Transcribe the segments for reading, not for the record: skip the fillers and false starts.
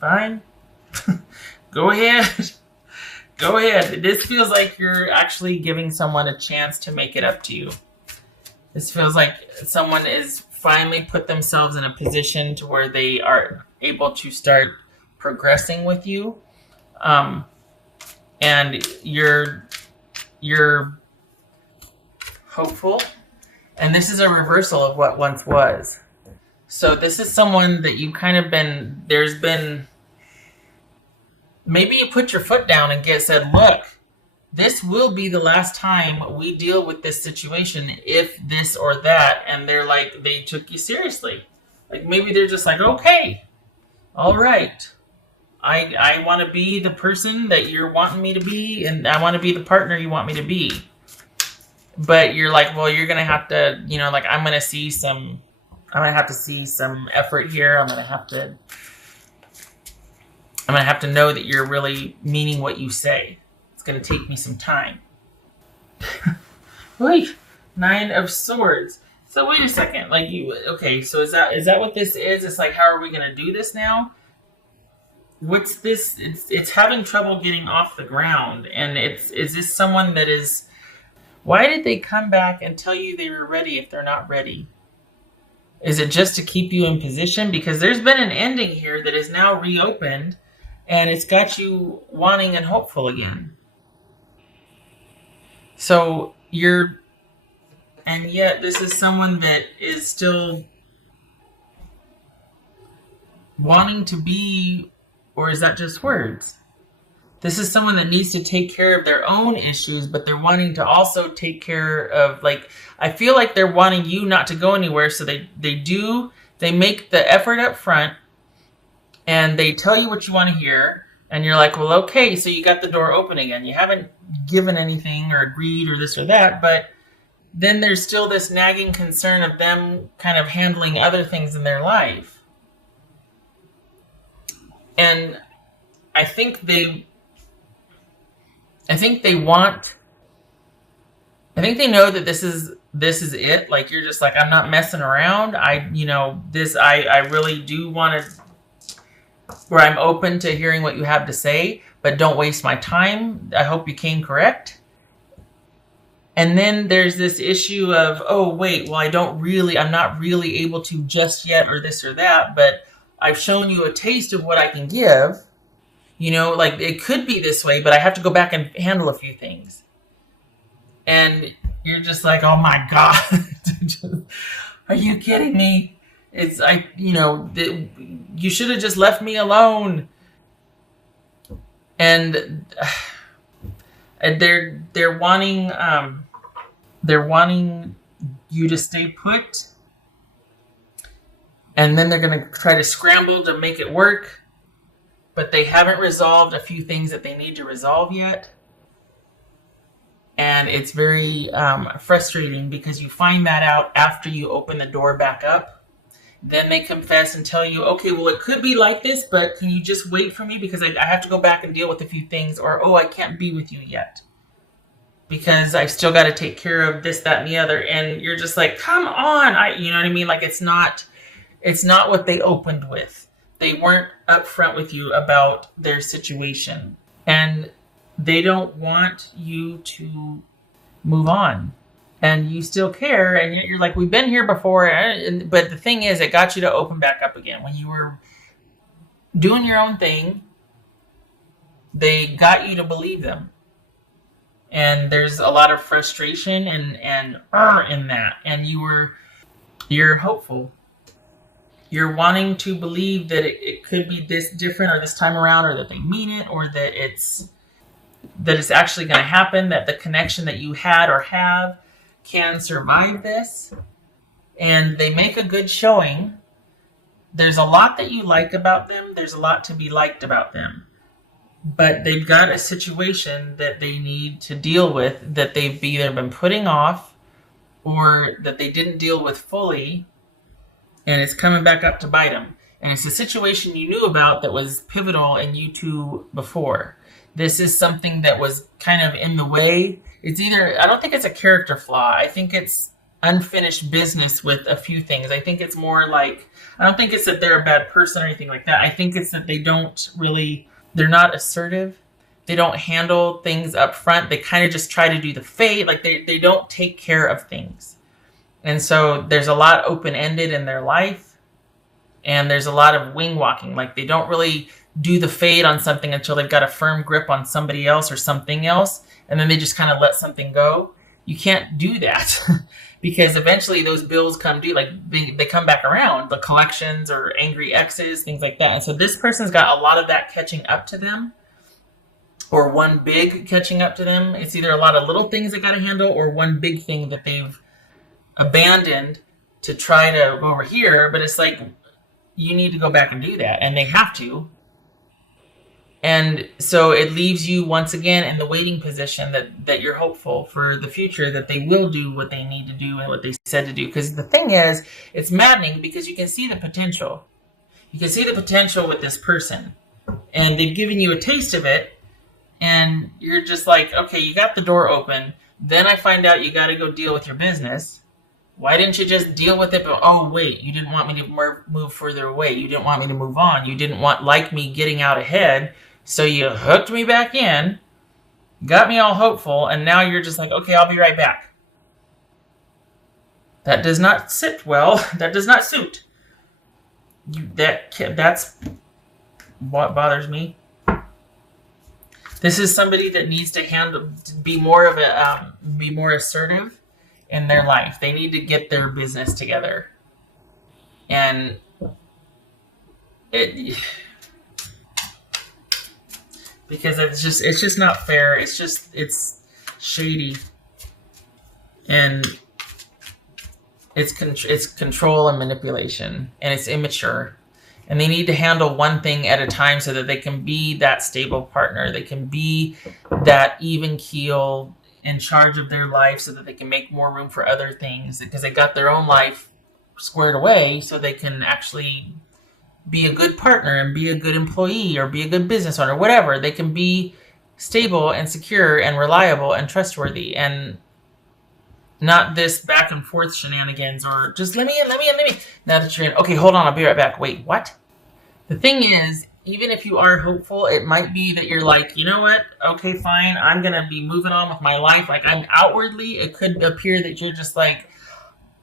Fine. Go ahead. Go ahead. This feels like you're actually giving someone a chance to make it up to you. This feels like someone is finally put themselves in a position to where they are able to start progressing with you. And you're hopeful. And this is a reversal of what once was. So this is someone that you kind of been, there's been, maybe you put your foot down and said, look, this will be the last time we deal with this situation if this or that. And they're like, they took you seriously. Like maybe they're just like, okay, all right. I want to be the person that you're wanting me to be, and I want to be the partner you want me to be. But you're like, well, you're going to have to, like I'm going to have to see some effort here. I'm going to have to know that you're really meaning what you say. It's going to take me some time. Wait, 9 of Swords. So wait a second. Okay, so is that what this is? It's like, how are we going to do this now? What's this? It's having trouble getting off the ground. And is this someone that is, why did they come back and tell you they were ready if they're not ready? Is it just to keep you in position? Because there's been an ending here that is now reopened, and it's got you wanting and hopeful again. So and yet this is someone that is still wanting to be, or is that just words? This is someone that needs to take care of their own issues, but they're wanting to also take care of, I feel like they're wanting you not to go anywhere. So they make the effort up front and they tell you what you want to hear. And you're like, well, okay, so you got the door open again. You haven't given anything or agreed or this or that, but then there's still this nagging concern of them kind of handling other things in their life. And I think they know that this is it. Like, you're just like, I'm not messing around. I really do want to, where I'm open to hearing what you have to say, but don't waste my time. I hope you came correct. And then there's this issue of, oh, wait, well, I'm not really able to just yet, or this or that, but I've shown you a taste of what I can give. It could be this way, but I have to go back and handle a few things. And you're just like, oh my God, are you kidding me? You should have just left me alone. And they're wanting you to stay put. And then they're going to try to scramble to make it work. But they haven't resolved a few things that they need to resolve yet. And it's very frustrating because you find that out after you open the door back up. Then they confess and tell you, okay, well, it could be like this, but can you just wait for me? Because I have to go back and deal with a few things. Or, oh, I can't be with you yet because I've still got to take care of this, that, and the other. And you're just like, come on. You know what I mean? Like, it's not what they opened with. They weren't upfront with you about their situation. And they don't want you to move on. And you still care. And yet you're like, we've been here before. But the thing is, it got you to open back up again. When you were doing your own thing, they got you to believe them. And there's a lot of frustration and in that. And you're hopeful. You're wanting to believe that it could be this different or this time around, or that they mean it, or that it's actually going to happen, that the connection that you had or have can survive this. And they make a good showing. There's a lot that you like about them. There's a lot to be liked about them. But they've got a situation that they need to deal with that they've either been putting off or that they didn't deal with fully. And it's coming back up to bite them. And it's a situation you knew about that was pivotal in you two before. This is something that was kind of in the way. It's either, I don't think it's a character flaw. I think it's unfinished business with a few things. I think it's more like, I don't think it's that they're a bad person or anything like that. I think it's that they're not assertive. They don't handle things up front. They kind of just try to do the fade. Like they don't take care of things. And so there's a lot open-ended in their life. And there's a lot of wing walking. Like they don't really do the fade on something until they've got a firm grip on somebody else or something else. And then they just kind of let something go. You can't do that because eventually those bills come due. Like they come back around, the collections or angry exes, things like that. And so this person's got a lot of that catching up to them, or one big catching up to them. It's either a lot of little things they got to handle or one big thing that they've abandoned to try to go over here. But it's like, you need to go back and do that. And they have to. And so it leaves you once again in the waiting position that you're hopeful for the future, that they will do what they need to do and what they said to do. Because the thing is, it's maddening because you can see the potential. You can see the potential with this person. And they've given you a taste of it. And you're just like, okay, you got the door open. Then I find out you got to go deal with your business. Why didn't you just deal with it? But, oh, wait, you didn't want me to move further away. You didn't want me to move on. You didn't like me getting out ahead. So you hooked me back in, got me all hopeful, and now you're just like, okay, I'll be right back. That does not sit well. That does not suit. That's what bothers me. This is somebody that needs to be more assertive in their life. They need to get their business together. And because it's just not fair. It's shady. And it's control and manipulation, and it's immature. And they need to handle one thing at a time so that they can be that stable partner. They can be that even keel in charge of their life so that they can make more room for other things, because they got their own life squared away so they can actually be a good partner and be a good employee or be a good business owner, whatever. They can be stable and secure and reliable and trustworthy, and not this back and forth shenanigans or just let me in. Now that you're in, okay, hold on, I'll be right back. Wait, what? The thing is, even if you are hopeful, it might be that you're like, you know what? Okay, fine. I'm going to be moving on with my life. Like, I'm outwardly, it could appear that you're just like,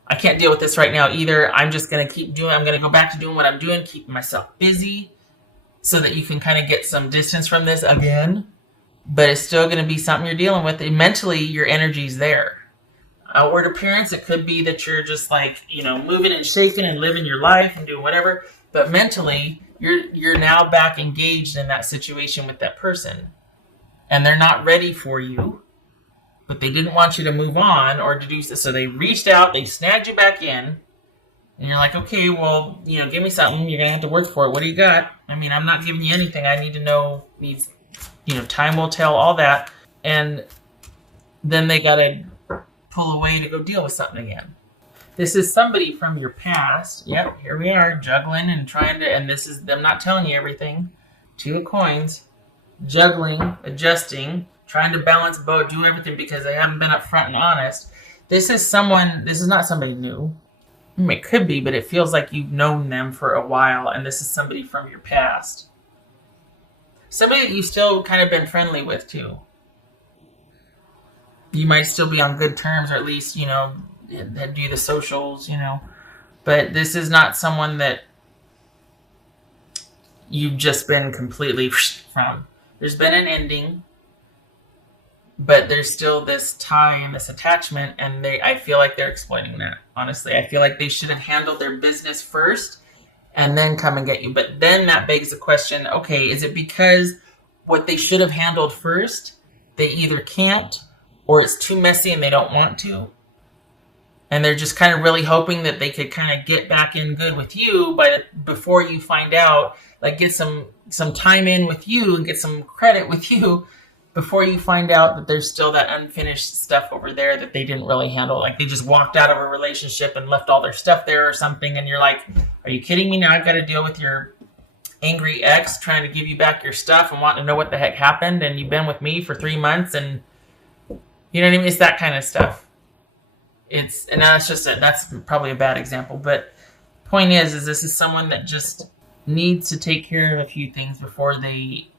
I can't deal with this right now either. I'm just going to I'm going to go back to doing what I'm doing, keeping myself busy so that you can kind of get some distance from this again. But it's still going to be something you're dealing with. And mentally, your energy's there. Outward appearance, it could be that you're just like, moving and shaking and living your life and doing whatever. But mentally, you're now back engaged in that situation with that person. And they're not ready for you. But they didn't want you to move on or to do so. They reached out, they snagged you back in. And you're like, okay, well, give me something. You're going to have to work for it. What do you got? I mean, I'm not giving you anything. I need to know. Time will tell, all that. And then they got to pull away to go deal with something again. This is somebody from your past. Yep, here we are, juggling and trying to, and this is them not telling you everything. 2 of coins, juggling, adjusting, trying to balance both, do everything because they haven't been upfront and honest. This is not somebody new. It could be, but it feels like you've known them for a while, and this is somebody from your past. Somebody that you've still kind of been friendly with, too. You might still be on good terms, or at least, do the socials, But this is not someone that you've just been completely from. There's been an ending, but there's still this tie and this attachment, and I feel like they're exploiting that, honestly. I feel like they should have handled their business first and then come and get you. But then that begs the question, okay, is it because what they should have handled first, they either can't, or it's too messy and they don't want to? And they're just kind of really hoping that they could kind of get back in good with you, but before you find out, like get some time in with you and get some credit with you before you find out that there's still that unfinished stuff over there that they didn't really handle. Like they just walked out of a relationship and left all their stuff there or something. And you're like, are you kidding me? Now I've got to deal with your angry ex trying to give you back your stuff and wanting to know what the heck happened. And you've been with me for 3 months and you know what I mean? It's that kind of stuff. And that's probably a bad example, but point is this is someone that just needs to take care of a few things before they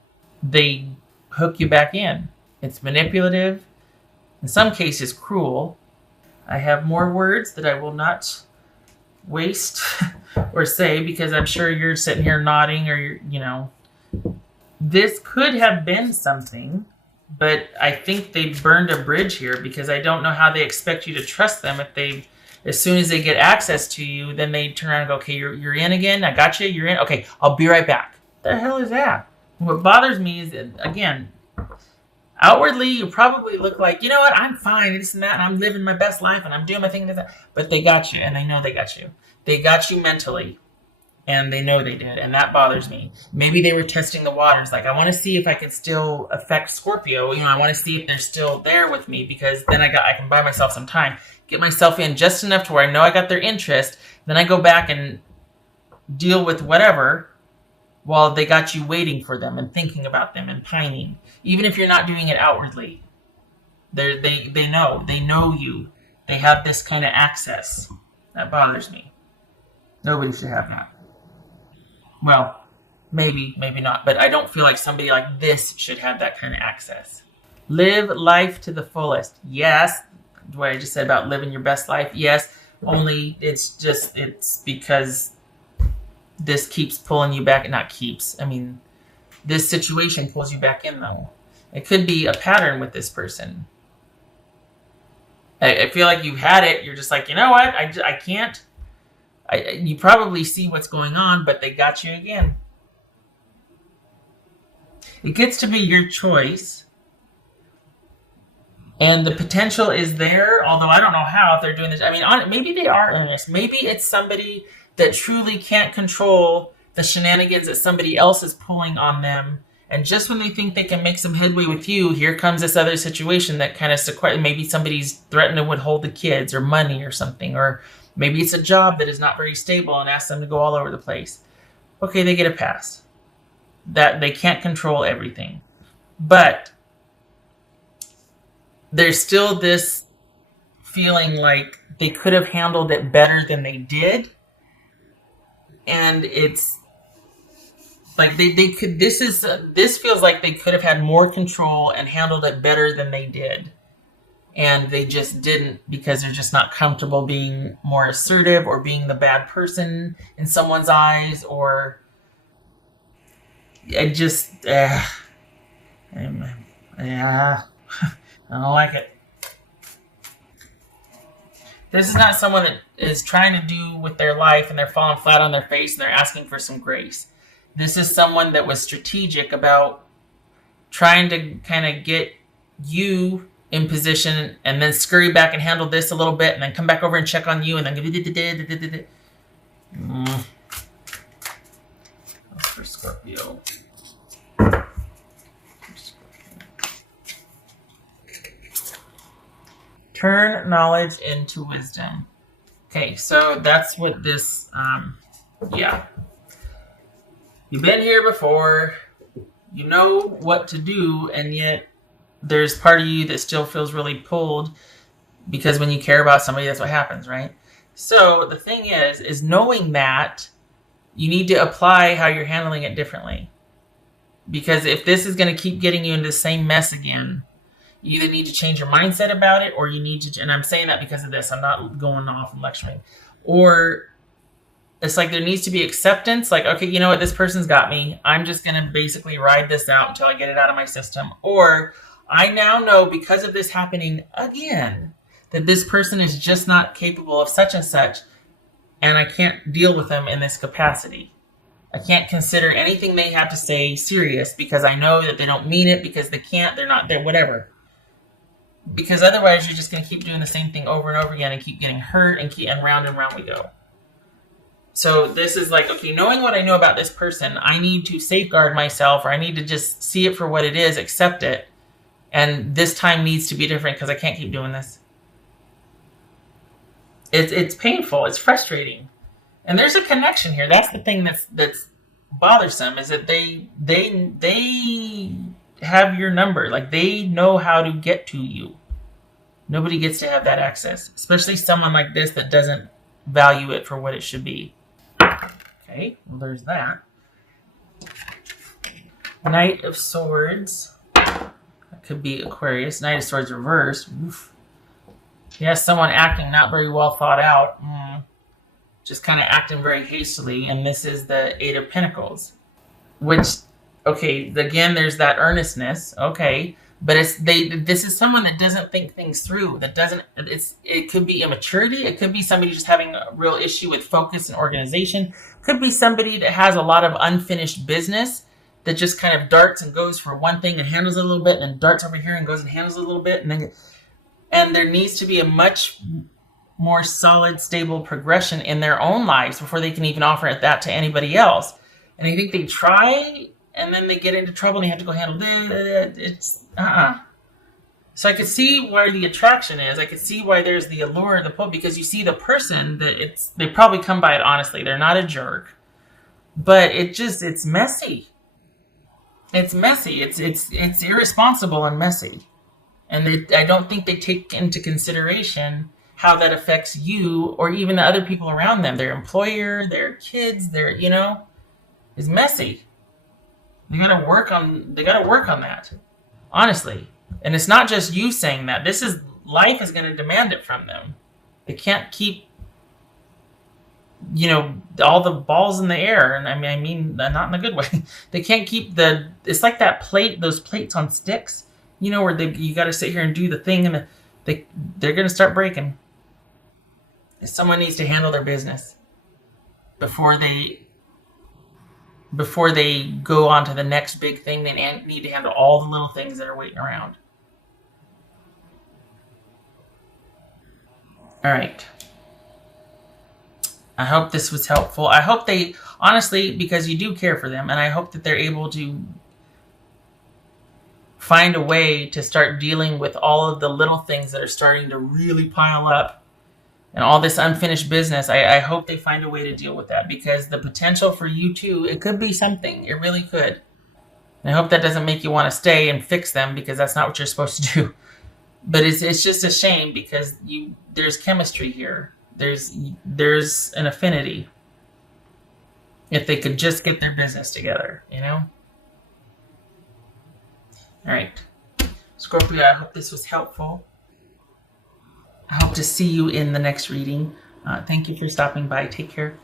hook you back in. It's manipulative, in some cases cruel. I have more words that I will not waste or say because I'm sure you're sitting here nodding, or this could have been something, but I think they burned a bridge here because I don't know how they expect you to trust them if as soon as they get access to you, then they turn around and go, okay, you're in again. I got you. You're in. Okay, I'll be right back. What the hell is that? What bothers me is, again, outwardly, you probably look like, you know what, I'm fine, this and that, and I'm living my best life, and I'm doing my thing, but they got you, and they know they got you. They got you mentally, and they know they did, and that bothers me. Maybe they were testing the waters, like, I want to see if I can still affect Scorpio, I want to see if they're still there with me, because then I can buy myself some time, get myself in just enough to where I know I got their interest, then I go back and deal with whatever, while they got you waiting for them and thinking about them and pining. Even if you're not doing it outwardly, they know you. They have this kind of access. That bothers me. Nobody should have that. Well, maybe not, but I don't feel like somebody like this should have that kind of access. Live life to the fullest. Yes, what I just said about living your best life. Yes, only it's because this keeps pulling you back. Not keeps. I mean, this situation pulls you back in, though. It could be a pattern with this person. I feel like you've had it. You're just like, you know what? I can't. You probably see what's going on, but they got you again. It gets to be your choice. And the potential is there, although I don't know how if they're doing this. I mean, maybe they are earnest. Maybe it's somebody that truly can't control the shenanigans that somebody else is pulling on them. And just when they think they can make some headway with you, here comes this other situation that kind of maybe somebody's threatened to withhold the kids or money or something. Or maybe it's a job that is not very stable and asks them to go all over the place. Okay, they get a pass. That they can't control everything. But there's still this feeling like they could have handled it better than they did. And it's like they could. This feels like they could have had more control and handled it better than they did, and they just didn't because they're just not comfortable being more assertive or being the bad person in someone's eyes. Or I just I don't like it. This is not someone that is trying to do with their life and they're falling flat on their face and they're asking for some grace. This is someone that was strategic about trying to kind of get you in position and then scurry back and handle this a little bit and then come back over and check on you and then That's for Scorpio. Turn knowledge into wisdom. Okay, so that's what this, You've been here before. You know what to do, and yet there's part of you that still feels really pulled because when you care about somebody, that's what happens, right? So the thing is knowing that you need to apply how you're handling it differently. Because if this is going to keep getting you into the same mess again, you either need to change your mindset about it, or you need to, and I'm saying that because of this, I'm not going off and lecturing, or it's like there needs to be acceptance, like, okay, you know what, this person's got me, I'm just going to basically ride this out until I get it out of my system, or I now know because of this happening again, that this person is just not capable of such and such, and I can't deal with them in this capacity. I can't consider anything they have to say serious because I know that they don't mean it, because they can't, they're not there, whatever. Because otherwise you're just going to keep doing the same thing over and over again and keep getting hurt and round we go. So this is like, okay, knowing what I know about this person, I need to safeguard myself, or I need to just see it for what it is, accept it. And this time needs to be different because I can't keep doing this. It's painful. It's frustrating. And there's a connection here. That's the thing that's bothersome, is that they have your number. Like, they know how to get to you. Nobody gets to have that access, especially someone like this that doesn't value it for what it should be. Okay, well, there's that. Knight of Swords. That could be Aquarius. Knight of Swords reversed. Oof. Yes, someone acting not very well thought out. Just kind of acting very hastily. And this is the Eight of Pentacles. Which, okay, again, there's that earnestness. Okay. But this is someone that doesn't think things through. It could be immaturity. It could be somebody just having a real issue with focus and organization. It could be somebody that has a lot of unfinished business that just kind of darts and goes for one thing and handles it a little bit, and then darts over here and goes and handles it a little bit, and there needs to be a much more solid, stable progression in their own lives before they can even offer that to anybody else. And I think they try, and then they get into trouble and they have to go handle this. So I could see where the attraction is. I could see why there's the allure, the pull, because you see the person that they probably come by it honestly. They're not a jerk, but it's messy. It's messy. It's irresponsible and messy. And I don't think they take into consideration how that affects you or even the other people around them. Their employer, their kids, it's messy. They gotta work on that. Honestly. And it's not just you saying that. Life is gonna demand it from them. They can't keep all the balls in the air, and I mean not in a good way. They can't keep it's like that plate, those plates on sticks, where you got to sit here and do the thing, and they're going to start breaking. Someone needs to handle their business before they go on to the next big thing. They need to handle all the little things that are waiting around. All right. I hope this was helpful. I hope they, honestly, because you do care for them, and I hope that they're able to find a way to start dealing with all of the little things that are starting to really pile up and all this unfinished business. I hope they find a way to deal with that, because the potential for you too, it could be something. It really could. And I hope that doesn't make you want to stay and fix them, because that's not what you're supposed to do. But it's just a shame, because there's chemistry here. There's an affinity. If they could just get their business together, All right. Scorpio, I hope this was helpful. I hope to see you in the next reading. Thank you for stopping by. Take care.